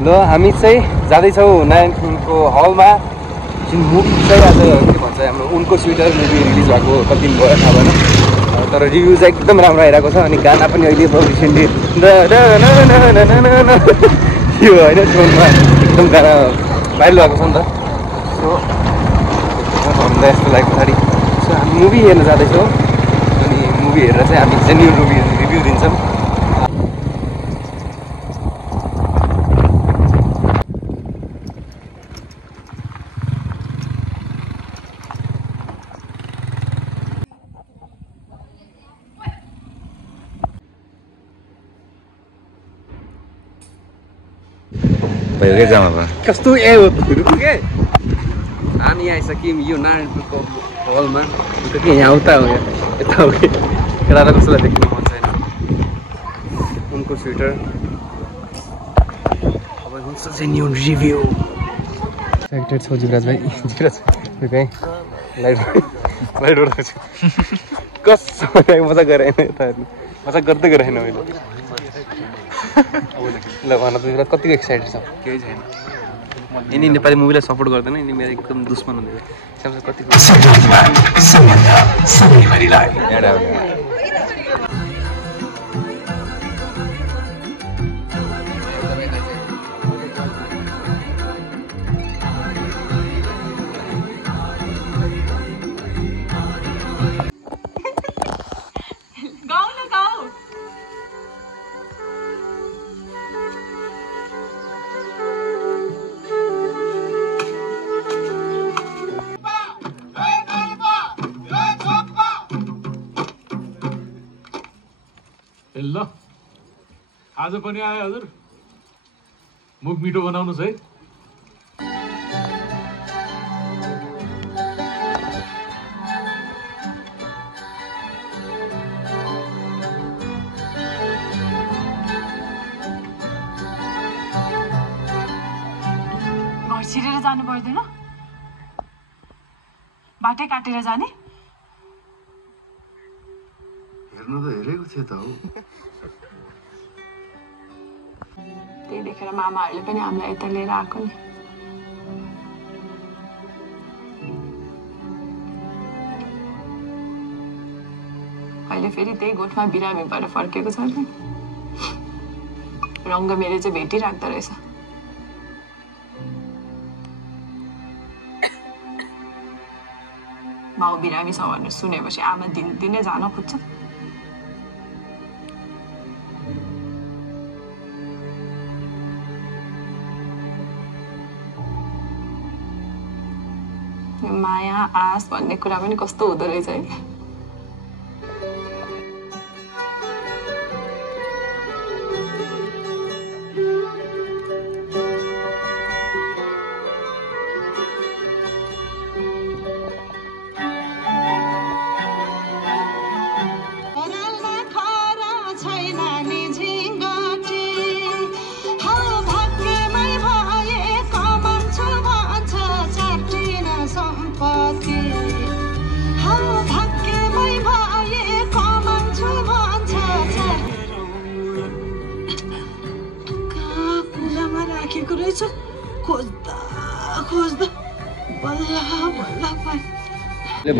ल हामी चाहिँ जाँदैछौँ नारायणको हलमा जुन मुभी चाहिँ आज के भन्छ हाम्रो उनको स्वेटर मुभी रिलिज भएको कति दिन भयो थाहा भएन तर रिभ्यू चाहिँ एकदम राम्रो आइरहेको छ अनि गाना पनि अहिले रिसेन्टली यो होइन फोनमा एकदम गाना भाइरल भएको छ नि त सो हामीलाई यस्तो लाग्यो पछाडि सो हामी मुभी हेर्न जाँदैछौँ अनि मुभी हेरेर चाहिँ हामी जेन्युन मुभी रिभ्यू दिन्छौँ भयो के जामा भयो कस्तो ए हो के हामी आइसक्यौँ यो नारायणपुरको हलमा के यहाँ उता हो यता हो कि केटालाई कसैलाई देख्नु मन छैन उनको स्वेटर अब हुन्छ जेन्युन रिभ्यू एक्साइटेड छौ जिवराज भाइ जिवराज भाइ लाइट उठाउँछु कसो मजा गरेन यता हेर्नु मजा गर्दै गरेन मैले ल भन त कतिको एक्साइटेड छ केही छैन यिनी नेपाली मुभीलाई सपोर्ट गर्दैन यिनी मेरो एकदम दुश्मन हुँदैछ कतिको ल आज पनि आयो हजुर मुख मिठो बनाउनुस् है घर छिरेर जानु पर्दैन बाटै काटेर जाने हेर्नु त हेरेको थियो त हो त्यही देखेर मामाहरूले पनि हामीलाई यता लिएर आएको नि अहिले फेरि त्यही गोठमा बिरामी भएर फर्केको छ नि रङ्ग मेरो चाहिँ भेटिराख्दो रहेछ माउ बिरामी छ भनेर सुनेपछि आमा दिनै जान खोज्छ माया आस भन्ने कुरा पनि कस्तो हुँदो रहेछ है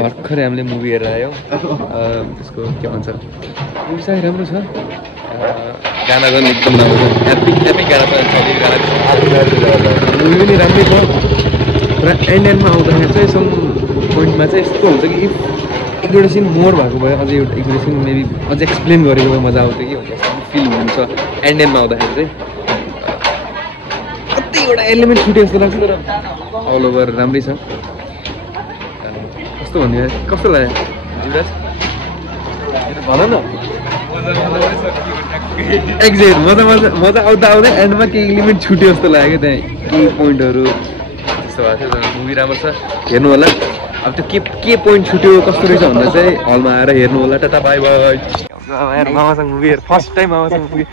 भर्खरै हामीले मुभी हेरेर आयौँ त्यसको के भन्छ मुभी चाहिँ राम्रो छ गाना पनि एकदम राम्रो छ ह्याप्पी गाना छ मुभी पनि राम्रै छ र एन्डमा आउँदाखेरि चाहिँ सम पोइन्टमा चाहिँ यस्तो हुन्छ कि इफ एक दुईवटा सिन मोर भएको भए अझै एउटा एक दुईवटा सिन मेबी अझै एक्सप्लेन गरेको भए मजा आउँथ्यो कि जस्तो फिल हुन्छ एन्डमा आउँदाखेरि चाहिँ कतिवटा एलिमेन्ट छुट्यो जस्तो लाग्छ तर अल ओभर राम्रै छ कस्तो भन्ने कस्तो लाग्यो जिवराज भन न एक्ज्याक्ट मजा आउँदा आउँदै एन्डमा केही एलिमेन्ट छुट्यो जस्तो लाग्यो त्यहाँ केही पोइन्टहरू त्यस्तो भएको थियो मुभी राम्रो छ हेर्नु होला अब त्यो के पोइन्ट छुट्यो कस्तो रहेछ भन्दा चाहिँ हलमा आएर हेर्नु होला टाटा बाई बाई मामासँग मुभी हेर फर्स्ट टाइम मामासँग मुभी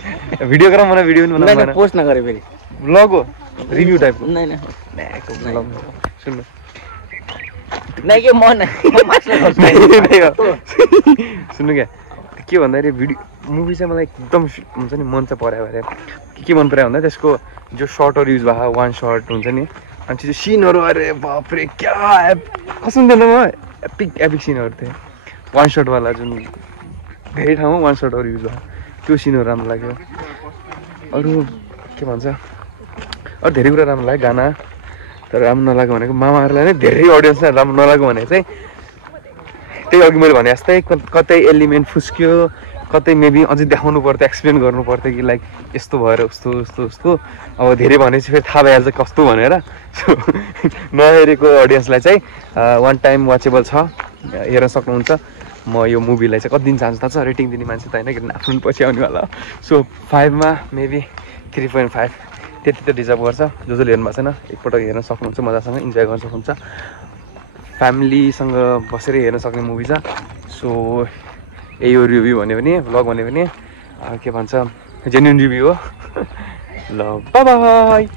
भिडियो गरौँ मलाई भिडियो पनि बनाउनु पोस्ट नगरे फेरि ब्लग हो रिभ्यू टाइपको सुन्नु सुन्नु क्या के भन्दाखेरि मुभी चाहिँ मलाई एकदम हुन्छ नि मन चाहिँ पऱ्यो भरे के मन पऱ्यो भन्दा त्यसको जो सर्टहरू युज भएको वान सर्ट हुन्छ नि अनि त्यो सिनहरू अरे बाफ्रे क्या कसम थिएन म एपिक सिनहरू थियो वान सर्टवाला जुन धेरै ठाउँमा वान सर्टहरू युज भयो त्यो सिनहरू राम्रो लाग्यो अरू के भन्छ अरू धेरै कुरा राम्रो लाग्यो गाना तर राम्रो नलाग्यो भनेको मामाहरूलाई नै धेरै अडियन्सलाई राम्रो नलाग्यो भने चाहिँ त्यही अघि मैले भने जस्तै कतै एलिमेन्ट फुस्क्यो कतै मेबी अझै देखाउनु पर्थ्यो एक्सप्लेन गर्नु पर्थ्यो कि लाइक यस्तो भएर उस्तो अब धेरै भनेपछि फेरि थाहा भइहाल्छ कस्तो भनेर सो नहेरेको अडियन्सलाई चाहिँ वान टाइम वाचेबल छ हेर्न सक्नुहुन्छ म यो मुभीलाई चाहिँ कति दिन चाहन्छु थाहा छ रेटिङ दिने मान्छे त होइन किनभने आफ्नो पछि आउनेवाला सो 5 मा मेबी 3.5 त्यति त डिजर्भ गर्छ जसले हेर्नु भएको छैन एकपटक हेर्न सक्नुहुन्छ मजासँग इन्जोय गर्न सक्नुहुन्छ फ्यामिलीसँग बसेर हेर्न सक्ने मुभी छ सो यही हो रिभ्यू भन्यो भने भ्लग भन्यो भने के भन्छ जेन्युन रिभ्यू हो ल बाइ बाइ